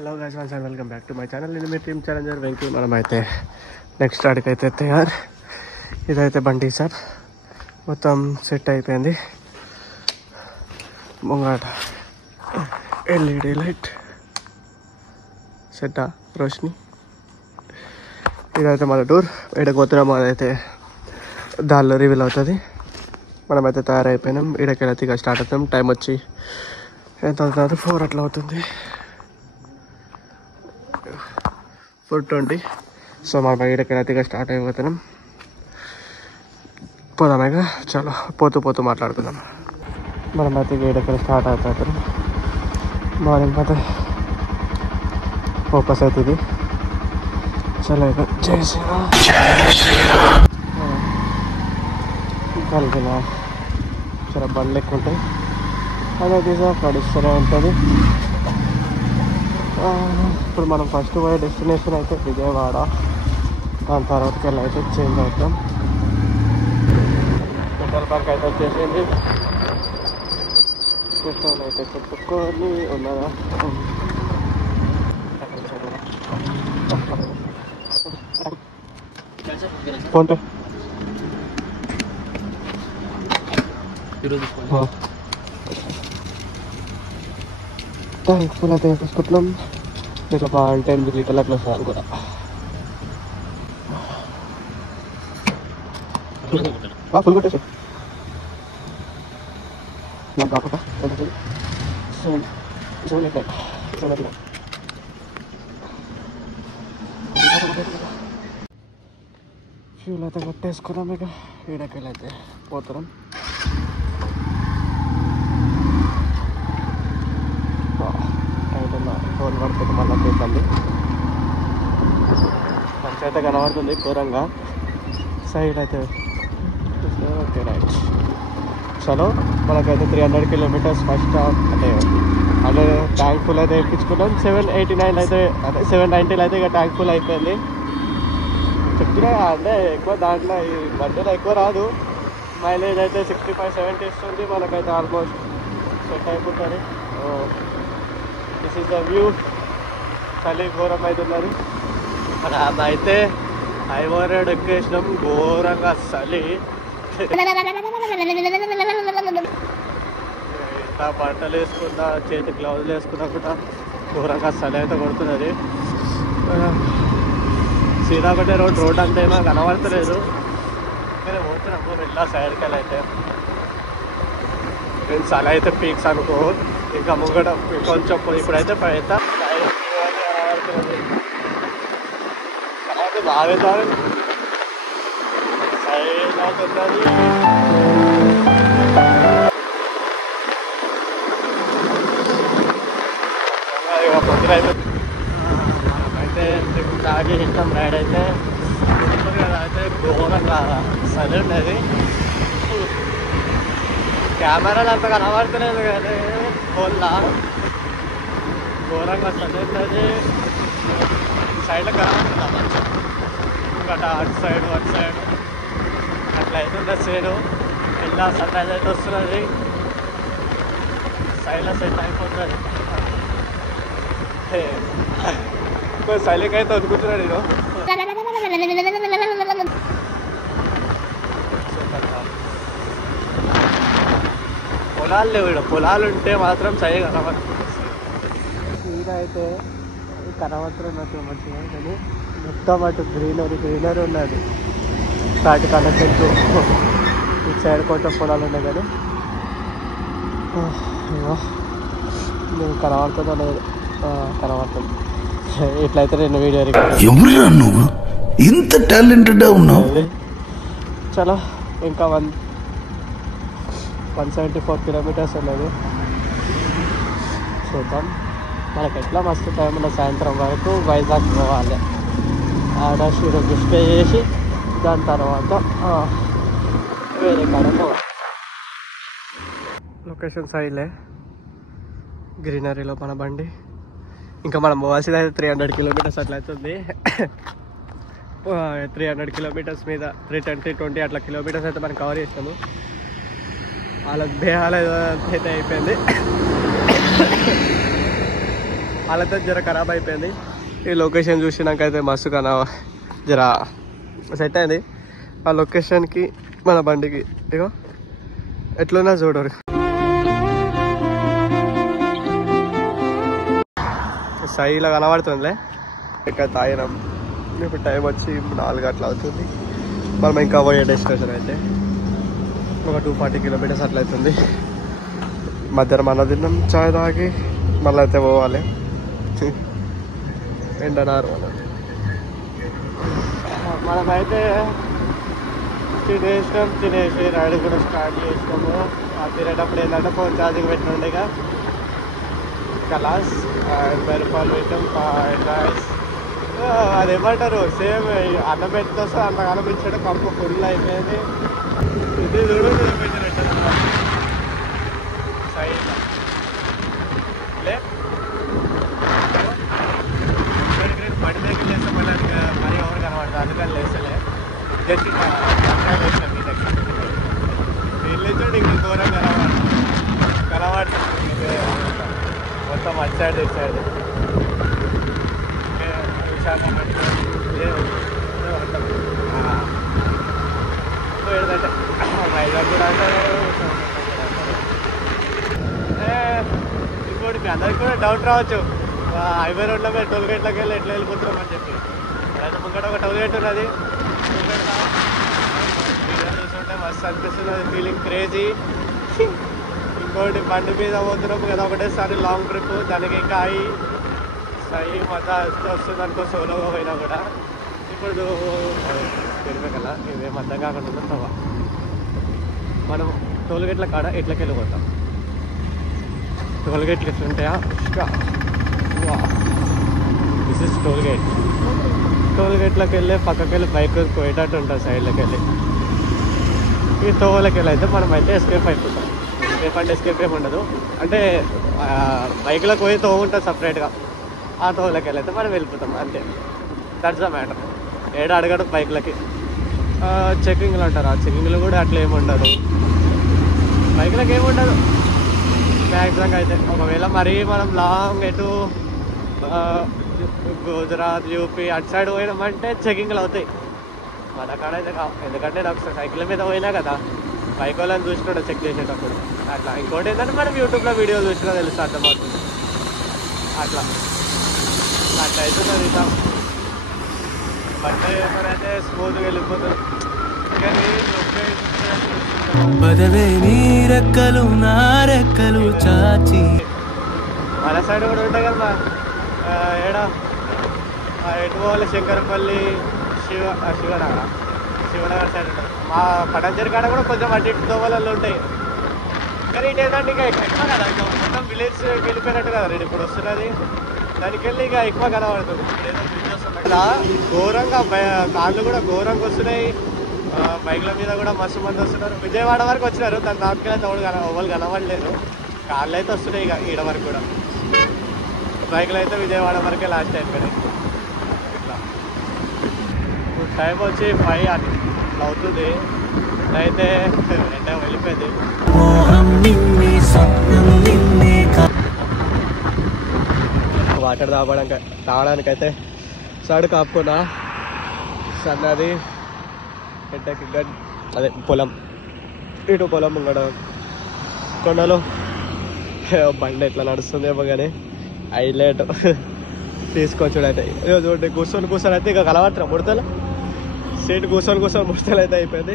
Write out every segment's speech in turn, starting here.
Hello guys once and welcome back to my channel. నేను మీ team challenger Venky. మనమైతే next ఆడికి అయితే తయారు. ఇదైతే బండి సార్ మొత్తం సెట్ అయిపోయింది. ముంగట ఎల్ఈడి లైట్ సెట్ రోషిని. ఇదైతే మన టూర్ ఇక్కడికి పోతున్నాము. అదైతే దానిలో రివీల్ అవుతుంది. మనమైతే తయారైపోయినాం. ఇక్కడికి ఇక స్టార్ట్ అవుతాం. టైం వచ్చి ఎంత అవుతుంది? 4 అట్లా అవుతుంది. 4:20. సో మనం ఇక్కడికి స్టార్ట్ అయిపోతున్నాం. పోదామేగా, చాలా పోతూ మాట్లాడుకుందాం. మనమైతే ఇక్కడికి స్టార్ట్ అవుతాం. మార్నింగ్ అయితే ఫోకస్ అవుతుంది. చాలా జై శ్రీరామ్ కలిగిన చాలా బండ్లు ఎక్కువ ఉంటాయి. అదైతే నడుస్తూనే ఉంటుంది. ఇప్పుడు మనం ఫస్ట్ పోయే డెస్టినేషన్ అయితే విజయవాడ. దాని తర్వాతకి వెళ్ళి అయితే చేంజ్ అవుతాం. పెట్రోల్ బంక్ అయితే వచ్చేసింది. పెట్రోల్ అయితే చెప్పుకొని ఉన్నదా ఫోన్పే ఫుల్ అయితే తీసుకుంటున్నాం. ఇట్లా 10 లీటర్లు అట్లా వస్తుంది కూడా. ఫుల్ కొట్టేసి ఫ్యూల్ అయితే కొట్టేసుకున్నాం. ఇక ఈడకెళ్ళి అయితే పోతున్నాం. ఫోన్ పడిపోతే మళ్ళీ ఇబ్బంది. మంచి అయితే కనబడుతుంది ఘోరంగా. సైడ్ అయితే ఓకే రైట్. చలో మనకైతే 300 కిలోమీటర్స్ ఫస్ట్ అంటే ట్యాంక్ ఫుల్ అయితే ఎక్కించుకున్నాం. 789 అయితే అదే 790 అయితే ఇక ట్యాంక్ ఫుల్ అయిపోయింది. చెప్తున్నా అంటే ఎక్కువ దాంట్లో ఈ బండిలో ఎక్కువ రాదు. మైలేజ్ అయితే 65-70 ఇస్తుంది. మనకైతే ఆల్మోస్ట్ సెట్ అయిపోతుంది. This is the view. చలి ఘోరం అవుతున్నది. అయితే హైవే ఎక్కేసినాం. ఘోరంగా చలి. ఇంత బట్టలు వేసుకున్నా, చేతి గ్లౌజులు వేసుకున్నా కూడా ఘోరంగా చలి అయితే కొడుతున్నది. సీదా ఒకటే రోడ్ అంతా ఏమో కనబడతలేదు. ఇక్కడే పోతున్నాము వెళ్ళా సైడ్కి వెళ్ళి అయితే. నేను చలి అయితే పీక్స్ అనుకో. ఇంకా ముంగట కొంచెం ఇప్పుడైతే పైత బాగా సైడ్ అవుతున్నది. పొద్దున అయితే తాగి ఇష్టం రైడ్ అయితే అయితే ఘోరంగా చలి ఉన్నది. కెమెరాలు అంత కనబడతలేదు కానీ ఫోన్లా ఘోరంగా చలి ఉన్నది. సైడ్లో కనబడుతుందా మంచిగా ఇంకా అటు సైడ్ అట్లా అవుతుంది సైడు. ఇలా సన్ రైజ్ అయితే వస్తున్నది. సైడ్లో సెట్ అయిపోతుంది. సైలింగ్ అయితే అనుకుంటున్నాడు నేను. పొలాలు లేవు ఇక్కడ. పొలాలు ఉంటే మాత్రం సై కనబడుతుంది. సీన్ అయితే కనబడుతున్నట్టు మంచిగా కానీ మొత్తం అటు గ్రీనరీ ఉన్నది. తాటి కనెక్ట్ ఇటు సైడ్ కొంచెం పొలాలు ఉన్నాయి కానీ నేను కనబడుతుందో లేదు. కనబడుతుంది. ఇట్లయితే నేను వీడియో రికార్డ్. నువ్వు ఇంత టాలెంటెడ్ ఉన్నావు. చాలా ఇంకా 174 కిలోమీటర్స్ ఉన్నది. చూద్దాం. మనకి ఎట్లా మస్తు టైం ఉన్న సాయంత్రం వరకు వైజాగ్ పోవాలి. ఆడ షూరూకి స్టే చేసి దాని తర్వాత వేరే కాడ పోవాలి. లొకేషన్ సైడ్లే గ్రీనరీలో మన బండి. ఇంకా మనం పోవాల్సింది అయితే 300 కిలోమీటర్స్ అట్లా అవుతుంది. 300 కిలోమీటర్స్ మీద 320 అట్లా కిలోమీటర్స్ అయితే మనం కవర్ చేస్తాము. వాళ్ళకి బేహాల అయితే అయిపోయింది. వాళ్ళతో జర ఖరాబ్ అయిపోయింది. ఈ లొకేషన్ చూసినాకైతే మస్తు కన్నా జర సెట్ అయింది. ఆ లొకేషన్కి మన బండికి ఇగో ఎట్లున్నా చూడరు. సైలా కనబడుతుందిలే. ఇక్కడ తాగినాం. ఇప్పుడు టైం వచ్చి 4 గంటలు అవుతుంది. మనం ఇంకా పోయే డెస్టినేషన్ అయితే ఒక 240 కిలోమీటర్స్ అట్లా అవుతుంది. మధ్యాహ్నం అన్న తిన్నాం, చాయ్ తాగి మళ్ళీ అయితే పోవాలి. ఎండనారు మనమైతే తినేసి రైడ్ కూడా స్టార్ట్ చేసినాము. ఆ తినేటప్పుడు ఏంటంటే ఫోన్ ఛార్జింగ్ పెట్టినండి. ఇక కలాస్ 50 రూపాయలు పెట్టాం. ఫ్రైడ్ రైస్ అదేమంటారు సేమ్ అన్నం పెట్టితో అన్నం అనిపించాడు. కంపు ఫుల్ అయిపోయింది. ఇది చూడు సైడ్ బండి దగ్గర లేస్తే మరీ ఎవరు కనబడదు. అందుకని లేస్తలే జస్ట్ వేసిన మీ దగ్గర వెళ్ళేసాడు. ఇంకా ఘోరం కనబడుతుంది మొత్తం అచ్చాడు తెచ్చాడు. విశాఖపట్నం ఏంటంటే వైజాగ్ కూడా అంటే ఇంకోటి మీ అందరికి కూడా డౌట్ రావచ్చు, హైవే రోడ్లో మీరు టోల్ గేట్లోకి వెళ్ళి ఎట్లా వెళ్ళిపోతున్నామని చెప్పి. అయితే ముంగట ఒక టోల్ గేట్ ఉన్నది. చూస్తుంటే మస్తు అనిపిస్తుంది. Feeling crazy. ఇంకోటి బండి మీద పోతున్నాం కదా ఒకటేసారి లాంగ్ ట్రిప్. దానికి ఇంకా అయి మజా వస్తుంది అనుకో సోలోగా పోయినా కూడా. ఇప్పుడు తెలివే కదా ఇవేం అర్థం కాకుండా ఉంటుందా. మనం టోల్ గేట్ల కాడ ఎట్లకి వెళ్ళిపోతాం. టోల్ గేట్లు ఎట్లుంటాయా ఇష్గా. This is toll gate. Toll గేట్లోకి వెళ్ళి పక్కకి వెళ్ళి బైక్ పోయేటట్టు ఉంటుంది సైడ్లోకి వెళ్ళి. ఈ తోవలకి వెళ్ళి అయితే మనం అయితే ఎస్కేప్ అయిపోతాం. ఎస్కేప్ అంటే ఎస్కేప్ ఏమి ఉండదు. అంటే బైక్లోకి పోయి తోవ ఉంటుంది సపరేట్గా. ఆ తోవలకి వెళ్ళి అయితే మనం వెళ్ళిపోతాం అంతే. That's the matter. ఏడా అడగడు బైక్లకి. చెకింగ్లు అంటారు. ఆ చెకింగ్లు కూడా అట్లా ఏమి ఉండదు. బైక్లకి ఏమి ఉండదు మ్యాక్సిమం అయితే. ఒకవేళ మరీ మనం లాంగ్ ఎటు గుజరాత్ యూపీ అటు సైడ్ పోయినామంటే చెకింగ్లు అవుతాయి. మన కాడ అయితే ఎందుకంటే నాకు సైకిల్ మీద పోయినా కదా బైక్ వాళ్ళని చూసినాడు చెక్ చేసేటప్పుడు అట్లా. ఇంకోటి ఏంటంటే మనం యూట్యూబ్లో వీడియోలు చూసినా తెలుసు అర్థమవుతుంది. అట్లా అవుతున్నది ఇక. బండి అయితే స్మూత్గా వెళ్ళిపోతుంది. కానీ మన సైడ్ కూడా ఉంటాయి కదా ఏడా ఎటు పోవాలి శంకరపల్లి శివనగర్ సైడ్ ఉంటుంది. మా పటంజరి కాడ కూడా కొంచెం అటు ఇటు దోవలలో ఉంటాయి. కానీ ఇటు ఏంటంటే ఇక ఎక్కువ కదా ఇక మొత్తం విలేజ్ వెళ్ళిపోయినట్టు కదా రేపు ఇప్పుడు వస్తున్నది. దానికి వెళ్ళి ఇక ఎక్కువ కనబడుతుంది. ఏదో బ్రిడ్జ్ వస్తుంది ఇలా ఘోరంగా కార్లు కూడా ఘోరంగా వస్తున్నాయి. బైక్ల మీద కూడా మస్తు మంది వస్తున్నారు. విజయవాడ వరకు వచ్చినారు. దాని దాటికెళ్ళి ఎవరు కనబడలేదు. కార్లు అయితే వస్తున్నాయి ఇక ఈడ వరకు కూడా. బైక్లు అయితే విజయవాడ వరకే లాస్ట్ అయిపోయినాయి. ఇట్లా ఇప్పుడు టైం వచ్చి 5 అట్లా అవుతుంది. అయితే ఎండ వెళ్ళిపోయింది. వాటర్ తాగడానికైతే సైడ్ కాపుకున్నా. సన్నది ఎండకి అదే పొలం. ఇటు పొలం ముంగడ కొండలో బండి ఎట్లా నడుస్తుందేమో కానీ హైలైట్ తీసుకొచ్చాడైతే. చూడండి కూర్చొని అయితే ఇక కలవట్రా ముడతలు. సీట్ కూర్చొని ముడతలు అయితే అయిపోయింది.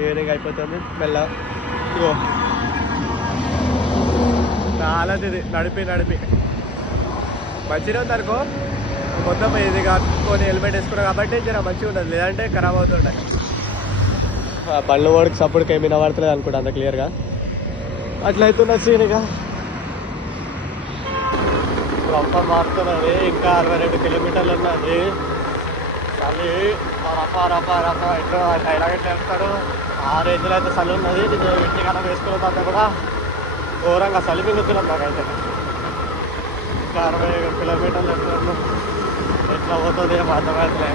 ఈవినింగ్ అయిపోతుంది మెల్ల. ఇగో చాలా ఇది నడిపి మంచిగా ఉంది అనుకో. మొత్తం ఇది కట్టుకొని హెల్మెట్ వేసుకున్నాం కాబట్టి జర మంచిగా ఉంటుంది. లేదంటే ఖరాబ్ అవుతుంటాయి. బండ్ల వాడికి సపోర్ట్కి ఏమి వినబడతలేదు అనుకుంటా అంత క్లియర్గా. అట్లా అవుతున్నది సీన్. ఇక రప్ప మారుతున్నది. ఇంకా 62 కిలోమీటర్లు ఉన్నది. చలి రప్ప ఎట్లా డైలాగ్ ఎట్లా వేస్తాడు. ఆ రేంజ్లో అయితే చలి ఉన్నది. ఇంటి కన్నా వేసుకున్న తర్వాత కూడా ఘోరంగా చలి మిగులుతున్నాం నాకైతే. ఇంకా 60 కిలోమీటర్లు ఎట్లా పోతుంది ఏమో అర్థమవుతలే.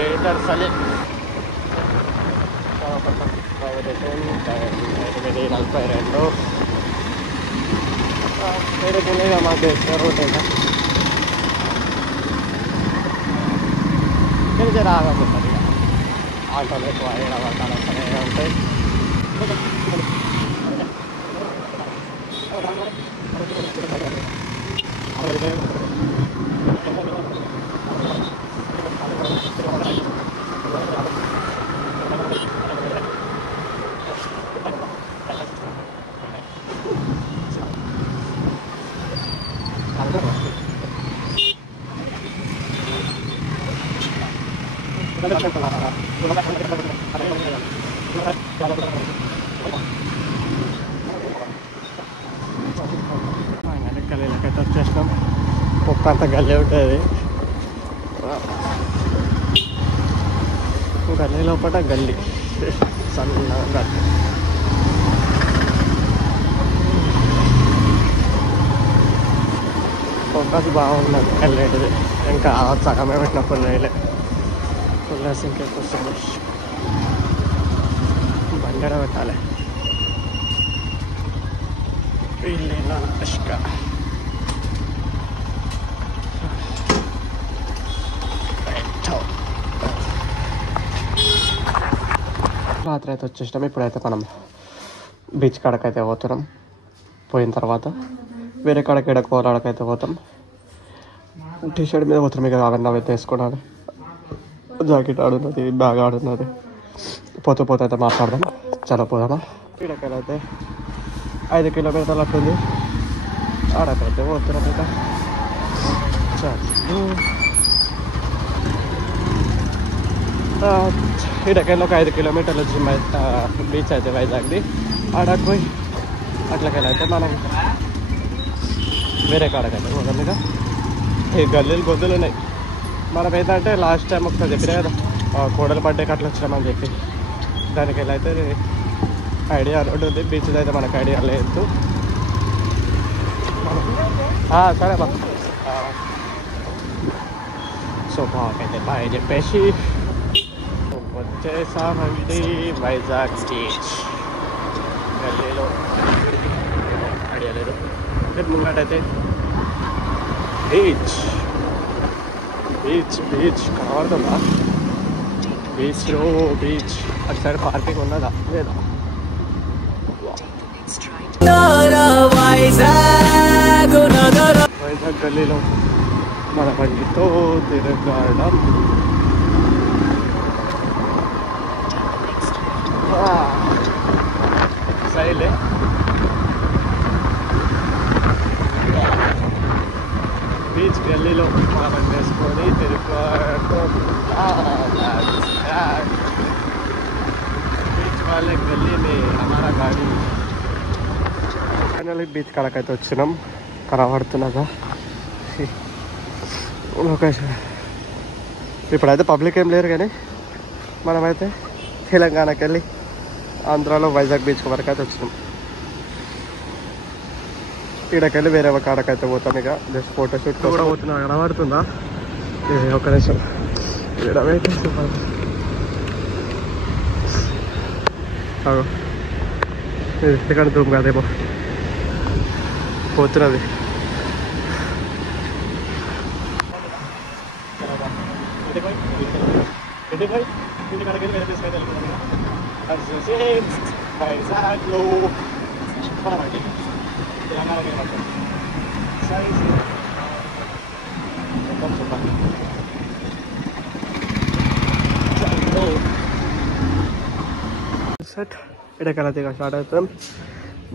ఏంటంటే చలి 8:42 వేరే తినేగా మాకు తెలిసిన రోడ్ అయినా తెలిసి రాకపోతుంది ఇక ఆటోలు ఎక్కువ ఆటోలు వస్తూనే ఉంటాయి. గల్లీలకైతే వచ్చేసినాం. కుక్క అంత గల్లీ ఉంటుంది. గల్లీ లోపల గల్లీ సన్నగా ఫోకస్ బాగున్నది. గల్లేటిది ఇంకా సగమే పెట్టిన కొన్ని ఫుల్లర్స్ ఇంకెక్కువ వస్తుంది. బండెడ పెట్టాలి. రాత్రి అయితే వచ్చేసినాం. ఇప్పుడైతే మనం బీచ్ కాడకైతే పోతున్నాం. పోయిన తర్వాత వేరే కాడకి ఎడ కోలాడకైతే పోతాం. టీషర్ట్ మీద పోతున్నాం. ఇక అవన్నీ అవైతే వేసుకోవడానికి జాకెట్ ఆడున్నది, బ్యాగ్ ఆడున్నది. పోతే అయితే మాట్లాడదాం. చాలా పోదామా. ఇక్కడికైతే 5 కిలోమీటర్లు అట్టుంది. ఆడకైతే పోతున్నాం. ఇక ఇక్కడికైనా ఒక 5 కిలోమీటర్లు వచ్చింది బీచ్ అయితే వైజాగ్ది. ఆడకు పోయి అట్లకైతే మనం వేరే కాడకైతే పోదాం. ఇక ఈ గల్లీలు గొద్దులు ఉన్నాయి. మనం ఏంటంటే లాస్ట్ టైం ఒకసారి చెప్పినా కదా కోడలు బర్త్డేకి అట్లా వచ్చినామని చెప్పి, దానికి అయితే ఐడియా ఉంటుంది. బీచ్ అయితే మనకు ఐడియా లేదు. సరే బా. సో మాకైతే బాయ్ చెప్పేసి వచ్చేసామండి వైజాగ్ బీచ్. గల్లీలో ఐడియా లేదు. ముంగటైతే బీచ్ బీచ్ బీచ్ కనబడుతుందా? బీచ్లో బీచ్ అటు సైడ్ పార్కింగ్ ఉన్నదా లేదా? వైజాగ్ గల్లీలో మన బండితో తిరగడం. సైలే బీచ్ గల్లీలో మనం వేసుకొని తిరుగుతాం. బీచ్ వాళ్ళే గల్లీ అన్నారా గాడి. ఫైనల్లీ బీచ్ కాడకైతే వచ్చినాం. కనబడుతున్నదా లొకేషన్? ఇప్పుడైతే పబ్లిక్ ఏం లేరు, కానీ మనమైతే తెలంగాణకి వెళ్ళి ఆంధ్రాలో వైజాగ్ బీచ్ వరకు అయితే వచ్చినాం. ఈడకెళ్ళి వేరే ఒక కాడకైతే పోతాం. ఇక జస్ట్ ఫోటోషూట్ కూడా పోతున్నా. కనబడుతుందా? ఒక నిమిషం. ఇక్కడ దూమ్ కాదేమో పోతున్నది. వైజాగ్లో సెట్ ఇడకలైతే ఇక స్టార్ట్ అవుతాం.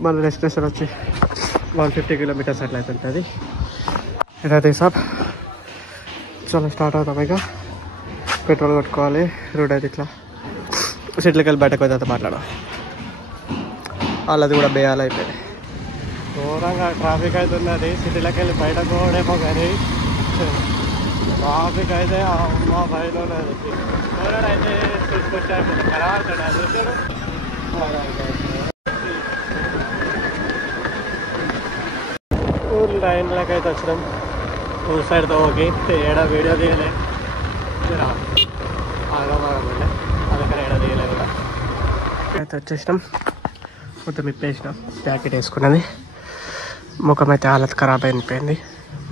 మన డెస్టినేషన్ వచ్చి 150 కిలోమీటర్స్ అట్లా అయితే ఉంటుంది. ఇదైతే సార్ చాలా స్టార్ట్ అవుతాం. ఇక పెట్రోల్ కొట్టుకోవాలి. రోడ్ అయితే ఇట్లా సిటీలోకి వెళ్ళి బయటకు అయితే మాట్లాడాలి. వాళ్ళది కూడా బేయాలి అయిపోయింది. ఘోరంగా ట్రాఫిక్ అయితే ఉన్నది. సిటీలోకి వెళ్ళి బయటకు పోవడేమో కానీ ట్రాఫిక్ అయితే అమ్మ బయట ఉన్నది. అయితే తీసుకొచ్చి అయిపోతుంది. కనబడుతుంది. ఊరు లైన్లోకి అయితే వచ్చినాం. ఊరు సైడ్తో ఓకే ఏడా వీడియో తీయలే. ఆగమాగండి అందుకని ఏడా తీయలే కూడా. అయితే వచ్చేసినాం, మొత్తం ఇప్పేసినాం, ప్యాకెట్ వేసుకున్నది. ముఖం అయితే హాలత్ ఖరాబ్ అయిపోయింది.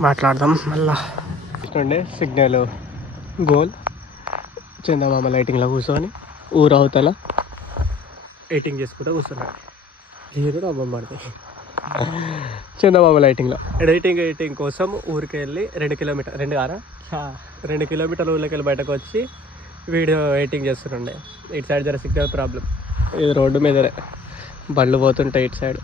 మాట్లాడదాం మళ్ళా. చూడండి సిగ్నల్ గోల్, చందమామ లైటింగ్లో కూర్చొని ఊరు అవతల ఎయిటింగ్ చేసుకుంటూ కూర్చున్నాడు. ఇది కూడా అమ్మమ్మ పడుతుంది చందమామ లైటింగ్లో. ఎడిటింగ్ కోసం ఊరికి వెళ్ళి 2 కిలోమీటర్ల ఊళ్ళకి వెళ్ళి బయటకు వచ్చి వీడియో ఎడిటింగ్ చేస్తుండే. ఇటు సైడ్ జర సిగ్నల్ ప్రాబ్లం, ఇది రోడ్డు మీదనే బండ్లు పోతుంటాయి ఇటు సైడ్.